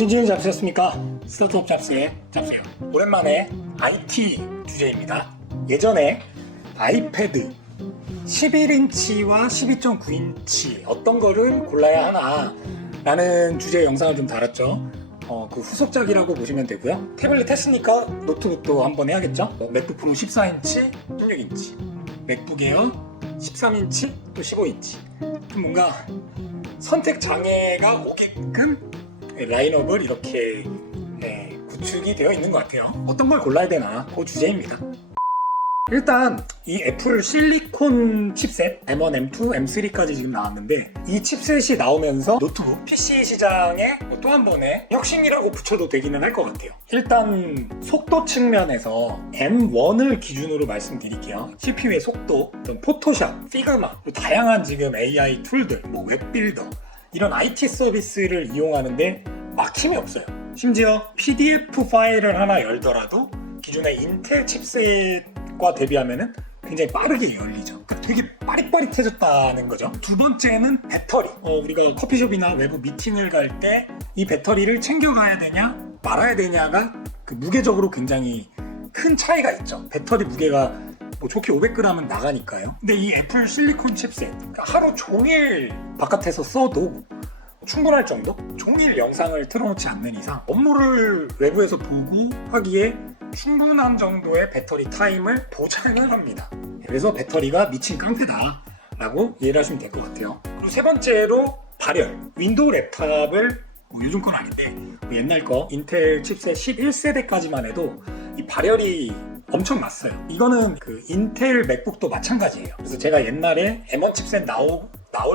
준비는 잡으셨습니까? 스타트업 잡스의 잡스요. 오랜만에 IT 주제입니다. 예전에 아이패드 11인치와 12.9인치 어떤 거를 골라야 하나 라는 주제의 영상을 좀 달았죠. 그 후속작이라고 보시면 되고요. 태블릿 했으니까 노트북도 한번 해야겠죠. 맥북 프로 14인치, 16인치, 맥북 에어 13인치, 또 15인치. 뭔가 선택 장애가 오게끔 라인업을 이렇게 구축이 되어 있는 것 같아요. 어떤 걸 골라야 되나 그 주제입니다. 일단 이 애플 실리콘 칩셋 M1, M2, M3까지 지금 나왔는데 이 칩셋이 나오면서 노트북 PC 시장에 또 한 번의 혁신이라고 붙여도 되기는 할 것 같아요. 일단 속도 측면에서 M1을 기준으로 말씀드릴게요. CPU의 속도, 포토샵, 피그마, 다양한 지금 AI 툴들, 웹빌더 이런 IT 서비스를 이용하는데 막힘이 없어요. 심지어 PDF 파일을 하나 열더라도 기존의 인텔 칩셋과 대비하면 굉장히 빠르게 열리죠. 그러니까 되게 빠릿빠릿해졌다는 거죠. 두 번째는 배터리. 우리가 커피숍이나 외부 미팅을 갈 때 이 배터리를 챙겨가야 되냐 말아야 되냐가 그 무게적으로 굉장히 큰 차이가 있죠. 배터리 무게가 좋게 500g은 나가니까요. 근데 이 애플 실리콘 칩셋 그러니까 하루 종일 바깥에서 써도 충분할 정도? 종일 영상을 틀어놓지 않는 이상 업무를 외부에서 보고 하기에 충분한 정도의 배터리 타임을 보장을 합니다. 그래서 배터리가 미친 깡패다 라고 이해를 하시면 될 것 같아요. 그리고 세 번째로 발열. 윈도우 랩탑을 요즘 건 아닌데 옛날 거 인텔 칩셋 11세대까지만 해도 이 발열이 엄청 났어요. 이거는 그 인텔 맥북도 마찬가지예요. 그래서 제가 옛날에 M1 칩셋 나올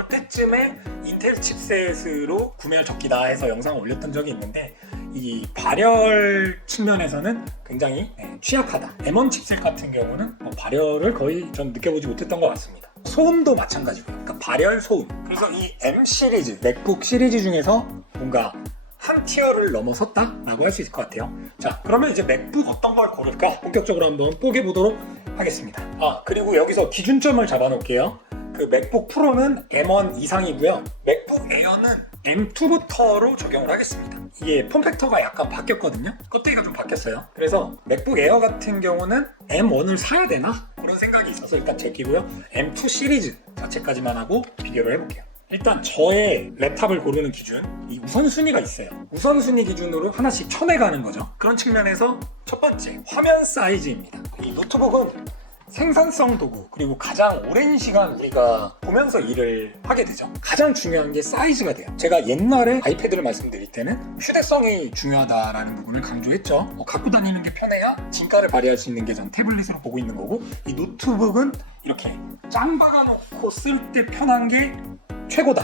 때쯤에 인텔 칩셋으로 구매할 적기다 해서 영상을 올렸던 적이 있는데 이 발열 측면에서는 굉장히 취약하다. M1 칩셋 같은 경우는 발열을 거의 전 느껴보지 못했던 것 같습니다. 소음도 마찬가지고요. 그러니까 발열, 소음. 그래서 이 M 시리즈, 맥북 시리즈 중에서 뭔가 한 티어를 넘어섰다라고 할 수 있을 것 같아요. 자, 그러면 이제 맥북 어떤 걸 고를까? 본격적으로 한번 뽀개보도록 하겠습니다. 그리고 여기서 기준점을 잡아놓을게요. 그 맥북 프로는 M1 이상이고요. 맥북 에어는 M2부터로 적용을 하겠습니다. 이게 폼팩터가 약간 바뀌었거든요. 껍데기가 좀 바뀌었어요. 그래서 맥북 에어 같은 경우는 M1을 사야 되나? 그런 생각이 있어서 일단 제끼고요. M2 시리즈 자체까지만 하고 비교를 해볼게요. 일단 저의 랩탑을 고르는 기준, 이 우선순위가 있어요. 우선순위 기준으로 하나씩 쳐내가는 거죠. 그런 측면에서 첫 번째, 화면 사이즈입니다. 이 노트북은 생산성 도구, 그리고 가장 오랜 시간 우리가 보면서 일을 하게 되죠. 가장 중요한 게 사이즈가 돼요. 제가 옛날에 아이패드를 말씀드릴 때는 휴대성이 중요하다라는 부분을 강조했죠. 갖고 다니는 게 편해야 진가를 발휘할 수 있는 게 전 태블릿으로 보고 있는 거고, 이 노트북은 이렇게 짱 박아놓고 쓸 때 편한 게 최고다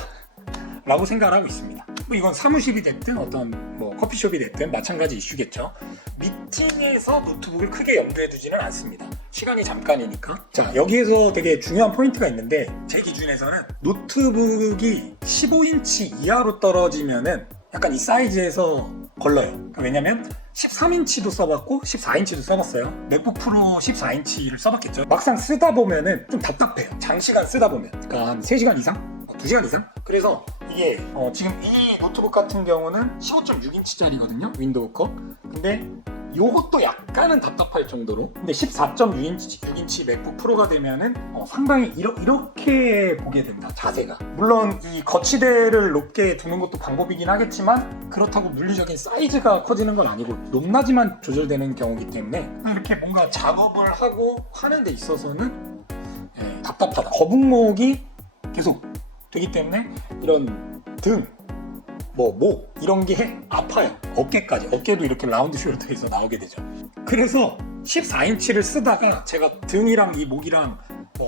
라고 생각을 하고 있습니다. 이건 사무실이 됐든 어떤 커피숍이 됐든 마찬가지 이슈겠죠. 미팅에서 노트북을 크게 염두에 두지는 않습니다. 시간이 잠깐이니까. 자, 여기에서 되게 중요한 포인트가 있는데 제 기준에서는 노트북이 15인치 이하로 떨어지면은 약간 이 사이즈에서 걸러요. 왜냐면 13인치도 써봤고 14인치도 써봤어요. 맥북 프로 14인치를 써봤겠죠. 막상 쓰다 보면은 좀 답답해요. 장시간 쓰다 보면. 그러니까 한 3시간 이상? 2시간 이상? 그래서 이게 지금 이 노트북 같은 경우는 15.6인치짜리거든요. 윈도우 거. 근데 요것도 약간은 답답할 정도로. 근데 14.6인치 맥북 프로가 되면은 상당히 이렇게 보게 된다. 자세가. 물론 이 거치대를 높게 두는 것도 방법이긴 하겠지만 그렇다고 물리적인 사이즈가 커지는 건 아니고 높낮이만 조절되는 경우이기 때문에 이렇게 뭔가 작업을 하고 하는 데 있어서는 답답하다. 거북목이 계속 되기 때문에 이런 등, 목 이런 게 아파요. 어깨까지. 어깨도 이렇게 라운드 숄더에서 나오게 되죠. 그래서 14인치를 쓰다가 제가 등이랑 이 목이랑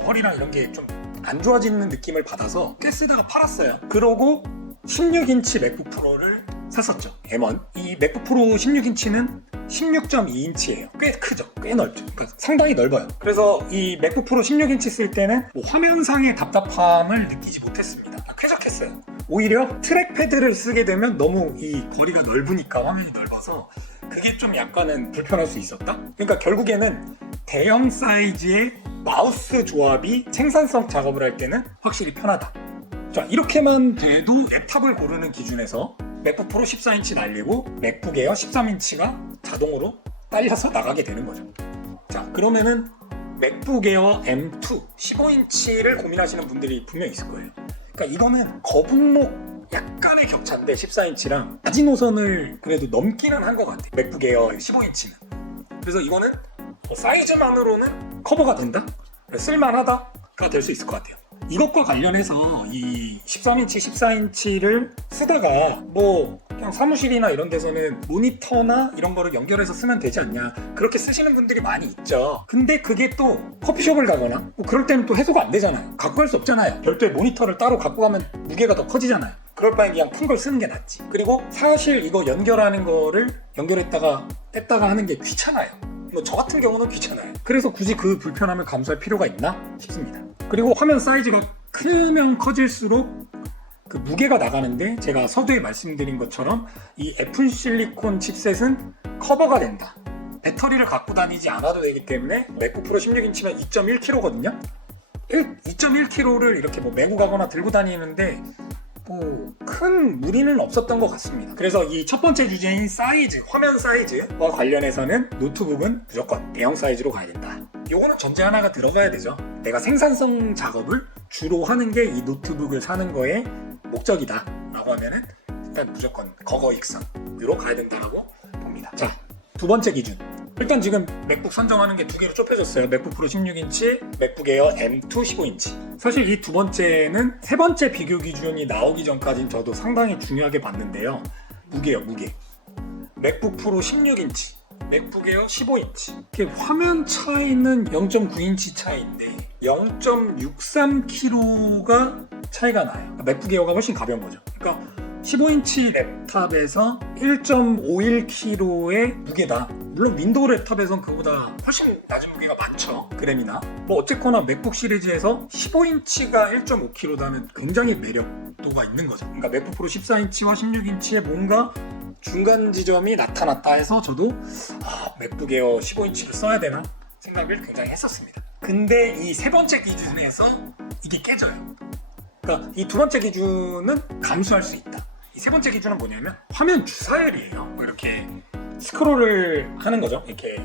허리랑 이런 게 좀 안 좋아지는 느낌을 받아서 꽤 쓰다가 팔았어요. 그러고 16인치 맥북 프로를 샀었죠. M1. 이 맥북 프로 16인치는 16.2인치예요. 꽤 크죠. 꽤 넓죠. 그러니까 상당히 넓어요. 그래서 이 맥북 프로 16인치 쓸 때는 화면상의 답답함을 느끼지 못했습니다. 쾌적했어요. 오히려 트랙패드를 쓰게 되면 너무 이 거리가 넓으니까 화면이 넓어서 그게 좀 약간은 불편할 수 있었다? 그러니까 결국에는 대형 사이즈의 마우스 조합이 생산성 작업을 할 때는 확실히 편하다. 자, 이렇게만 돼도 랩탑을 고르는 기준에서 맥북 프로 14인치 날리고 맥북 에어 13인치가 자동으로 딸려서 나가게 되는 거죠. 자, 그러면은 맥북 에어 M2 15인치를 고민하시는 분들이 분명 있을 거예요. 그러니까 이거는 거북목 약간의 격차인데 14인치랑 마지노선을 그래도 넘기는 한 것 같아요. 맥북 에어 15인치는. 그래서 이거는 사이즈만으로는 커버가 된다? 쓸만하다가 될 수 있을 것 같아요. 이것과 관련해서 이 13인치, 14인치를 쓰다가 뭐 그냥 사무실이나 이런 데서는 모니터나 이런 거를 연결해서 쓰면 되지 않냐, 그렇게 쓰시는 분들이 많이 있죠. 근데 그게 또 커피숍을 가거나 뭐 그럴 때는 또 해소가 안 되잖아요. 갖고 갈 수 없잖아요. 별도의 모니터를 따로 갖고 가면 무게가 더 커지잖아요. 그럴 바엔 그냥 큰 걸 쓰는 게 낫지. 그리고 사실 이거 연결하는 거를 연결했다가 뗐다가 하는 게 귀찮아요. 뭐 저 같은 경우는 귀찮아요. 그래서 굳이 그 불편함을 감수할 필요가 있나 싶습니다. 그리고 화면 사이즈가 크면 커질수록 그 무게가 나가는데, 제가 서두에 말씀드린 것처럼 이 애플 실리콘 칩셋은 커버가 된다. 배터리를 갖고 다니지 않아도 되기 때문에 맥북 프로 16인치면 2.1kg거든요. 2.1kg를 이렇게 뭐 메고 가거나 들고 다니는데 뭐 큰 무리는 없었던 것 같습니다. 그래서 이 첫 번째 주제인 사이즈, 화면 사이즈와 관련해서는 노트북은 무조건 대형 사이즈로 가야 된다. 요거는 전제 하나가 들어가야 되죠. 내가 생산성 작업을 주로 하는 게 이 노트북을 사는 거의 목적이다 라고 하면은 일단 무조건 거거익선으로 가야 된다고 봅니다. 자, 두 번째 기준. 일단 지금 맥북 선정하는 게 두 개로 좁혀졌어요. 맥북 프로 16인치, 맥북 에어 M2 15인치. 사실 이 두 번째는 세 번째 비교 기준이 나오기 전까지는 저도 상당히 중요하게 봤는데요. 무게요, 무게. 맥북 프로 16인치, 맥북 에어 15인치. 이렇게 화면 차이는 0.9인치 차이인데 0.63kg가 차이가 나요. 맥북 에어가 훨씬 가벼운 거죠. 그러니까 15인치 랩탑에서 1.51kg의 무게다. 물론 윈도우 랩탑에선 그보다 훨씬 낮은 무게가 많죠. 그램이나. 뭐 어쨌거나 맥북 시리즈에서 15인치가 1.5kg다면 굉장히 매력도가 있는 거죠. 그러니까 맥북 프로 14인치와 16인치에 뭔가 중간 지점이 나타났다 해서 저도 맥북 에어 15인치를 써야 되나 생각을 굉장히 했었습니다. 근데 이 세 번째 기준에서 이게 깨져요. 그러니까 이 두 번째 기준은 감수할 수 있다. 이 세 번째 기준은 뭐냐면 화면 주사율이에요. 뭐 이렇게 스크롤을 하는 거죠. 이렇게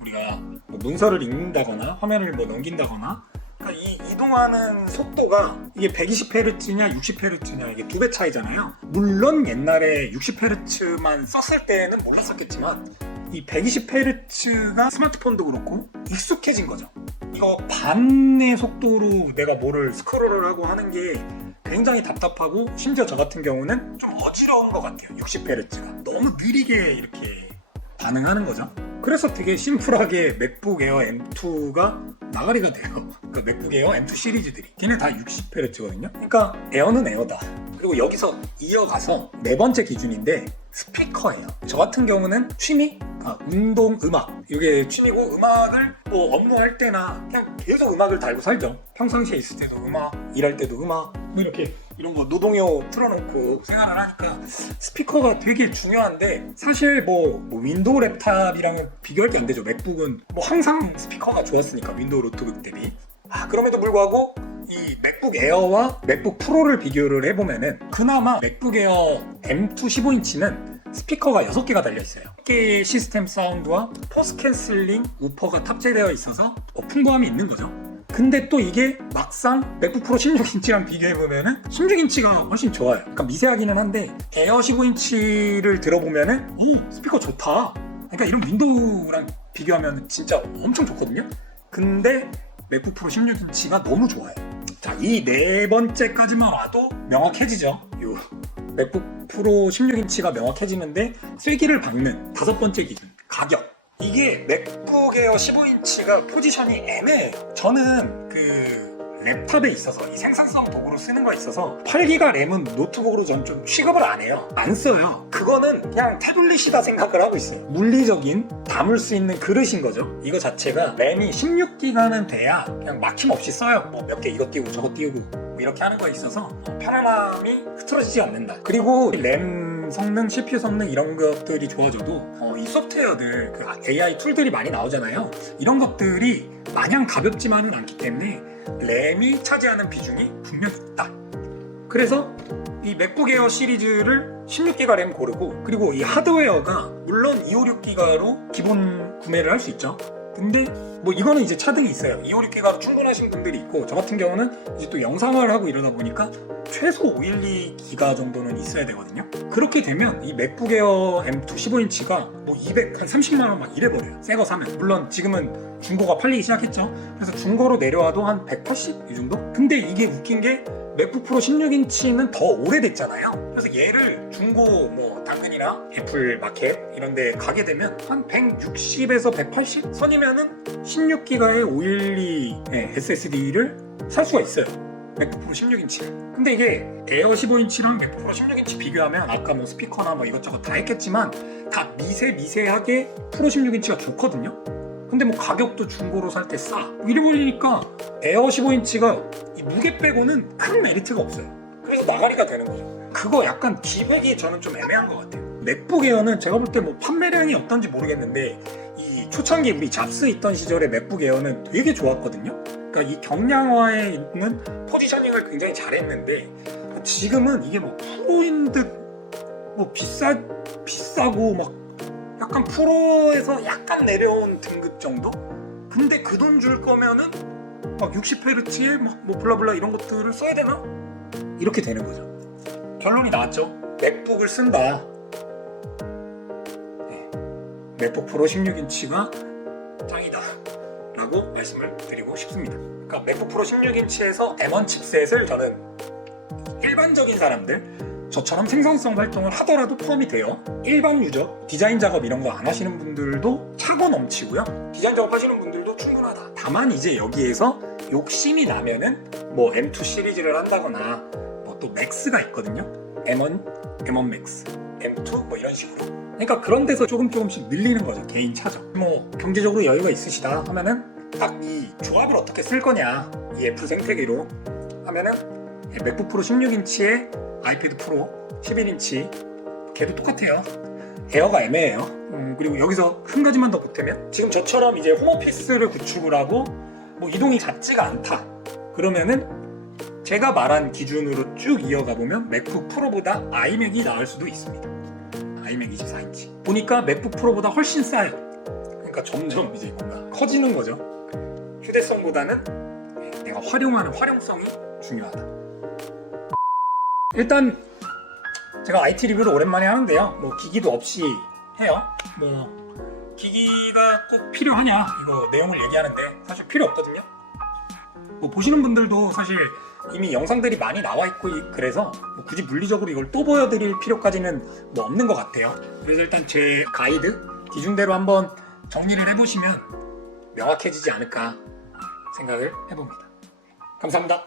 우리가 뭐 문서를 읽는다거나 화면을 뭐 넘긴다거나, 그러니까 이 이동하는 속도가 이게 120Hz냐 60Hz냐 이게 두 배 차이잖아요. 물론 옛날에 60Hz만 썼을 때는 몰랐었겠지만 이 120Hz가 스마트폰도 그렇고 익숙해진 거죠. 이거 반의 속도로 내가 뭐를 스크롤을 하고 하는 게 굉장히 답답하고, 심지어 저 같은 경우는 좀 어지러운 것 같아요. 60Hz가 너무 느리게 이렇게 반응하는 거죠. 그래서 되게 심플하게 맥북 에어 M2가 나가리가 돼요. 그 맥북 에어 M2 시리즈들이 걔네 다 60Hz거든요. 그러니까 에어는 에어다. 그리고 여기서 이어가서 네 번째 기준인데 스피커예요. 저 같은 경우는 취미, 운동, 음악, 이게 취미고, 음악을 뭐 업무할 때나 그냥 계속 음악을 달고 살죠. 평상시에 있을 때도 음악, 일할 때도 음악, 뭐 이렇게 이런 거 노동요 틀어놓고 생활을 하니까 스피커가 되게 중요한데, 사실 뭐 윈도우 랩탑이랑은 비교할 게 안 되죠. 맥북은 뭐 항상 스피커가 좋았으니까, 윈도우 노트북 대비. 그럼에도 불구하고 이 맥북 에어와 맥북 프로를 비교를 해보면은 그나마 맥북 에어 M2 15인치는 스피커가 6개가 달려있어요. 6개의 시스템 사운드와 포스 캔슬링 우퍼가 탑재되어 있어서 풍부함이 있는 거죠. 근데 또 이게 막상 맥북 프로 16인치랑 비교해보면은 16인치가 훨씬 좋아요. 그러니까 미세하기는 한데 에어 15인치를 들어보면은 스피커 좋다. 그러니까 이런 윈도우랑 비교하면 진짜 엄청 좋거든요. 근데 맥북 프로 16인치가 너무 좋아요. 자, 이 네 번째까지만 와도 명확해지죠. 요 맥북 프로 16인치가 명확해지는데 쐐기를 박는 다섯 번째 기준, 가격. 이게 맥북 에어 15인치가 포지션이 애매해요. 저는 그 랩탑에 있어서 이 생산성 도구로 쓰는 거에 있어서 8기가 램은 노트북으로 전 좀 취급을 안 해요. 안 써요. 그거는 그냥 태블릿이다 생각을 하고 있어요. 물리적인 담을 수 있는 그릇인 거죠. 이거 자체가 램이 16기가는 돼야 그냥 막힘없이 써요. 뭐 몇 개 이거 띄우고 저거 띄우고 뭐 이렇게 하는 거에 있어서 편안함이 흐트러지지 않는다. 그리고 램 성능, CPU 성능 이런 것들이 좋아져도 이 소프트웨어들, 그 AI 툴들이 많이 나오잖아요. 이런 것들이 마냥 가볍지만은 않기 때문에 램이 차지하는 비중이 분명히 있다. 그래서 이 맥북 에어 시리즈를 16기가 램 고르고, 그리고 이 하드웨어가 물론 256기가로 기본 구매를 할 수 있죠. 근데 뭐 이거는 이제 차등이 있어요. 256기가로 충분하신 분들이 있고, 저 같은 경우는 이제 또 영상을 하고 이러다 보니까 최소 512기가 정도는 있어야 되거든요. 그렇게 되면 이 맥북 에어 M2 15인치가 뭐 200, 한 30만원 막 이래버려요. 새 거 사면. 물론 지금은 중고가 팔리기 시작했죠. 그래서 중고로 내려와도 한 180? 이 정도? 근데 이게 웃긴 게 맥북 프로 16인치는 더 오래됐잖아요. 그래서 얘를 중고 뭐 당근이나 애플 마켓 이런 데 가게 되면 한 160에서 180 선이면은 16기가의 512 SSD를 살 수가 있어요. 맥북 프로 16인치. 근데 이게 에어 15인치랑 맥북 프로 16인치 비교하면 아까 뭐 스피커나 뭐 이것저것 다 했겠지만 다 미세하게 프로 16인치가 좋거든요. 근데 뭐 가격도 중고로 살 때 싸. 이래 보니까 에어 15인치가 이 무게 빼고는 큰 메리트가 없어요. 그래서 나가리가 되는 거죠. 그거 약간 기획이 저는 좀 애매한 것 같아요. 맥북 에어는 제가 볼 때 뭐 판매량이 어떤지 모르겠는데, 이 초창기 우리 잡스 있던 시절의 맥북 에어는 되게 좋았거든요. 그러니까 이 경량화에 있는 포지셔닝을 굉장히 잘했는데, 지금은 이게 뭐 프로인 듯 뭐 비싸고 막 약간 프로에서 약간 내려온 등급 정도? 근데 그 돈 줄 거면은 막 60Hz에 막 뭐 블라블라 이런 것들을 써야 되나? 이렇게 되는 거죠. 결론이 나왔죠. 맥북을 쓴다. 네. 맥북 프로 16인치가 짱이다 라고 말씀을 드리고 싶습니다. 그러니까 맥북 프로 16인치에서 M1 칩셋을 저는 일반적인 사람들, 저처럼 생산성 활동을 하더라도 포함이 돼요. 일반 유저, 디자인 작업 이런 거 안 하시는 분들도 차고 넘치고요. 디자인 작업 하시는 분들도 충분하다. 다만 이제 여기에서 욕심이 나면은 뭐 M2 시리즈를 한다거나 뭐 또 맥스가 있거든요. M1, M1 맥스, M2 뭐 이런 식으로. 그러니까 그런 데서 조금씩 늘리는 거죠. 개인 차죠. 뭐 경제적으로 여유가 있으시다 하면은 딱 이 조합을 어떻게 쓸 거냐, 이 애플 생태계로 하면은 맥북 프로 16인치에 아이패드 프로 11인치 걔도 똑같아요. 에어가 애매해요. 그리고 여기서 한 가지만 더 보태면, 지금 저처럼 이제 홈오피스를 구축을 하고 뭐 이동이 잦지가 않다 그러면은 제가 말한 기준으로 쭉 이어가 보면 맥북 프로보다 아이맥이 나을 수도 있습니다. 아이맥 24인치 보니까 맥북 프로보다 훨씬 싸요. 그러니까 점점 이제 뭔가 커지는 거죠. 휴대성보다는 내가 활용하는 활용성이 중요하다. 일단 제가 IT 리뷰를 오랜만에 하는데요. 뭐 기기도 없이 해요. 뭐 기기가 꼭 필요하냐 이거 내용을 얘기하는데 사실 필요 없거든요. 뭐 보시는 분들도 사실 이미 영상들이 많이 나와 있고 그래서 뭐 굳이 물리적으로 이걸 또 보여드릴 필요까지는 뭐 없는 것 같아요. 그래서 일단 제 가이드 기준대로 한번 정리를 해보시면 명확해지지 않을까 생각을 해봅니다. 감사합니다.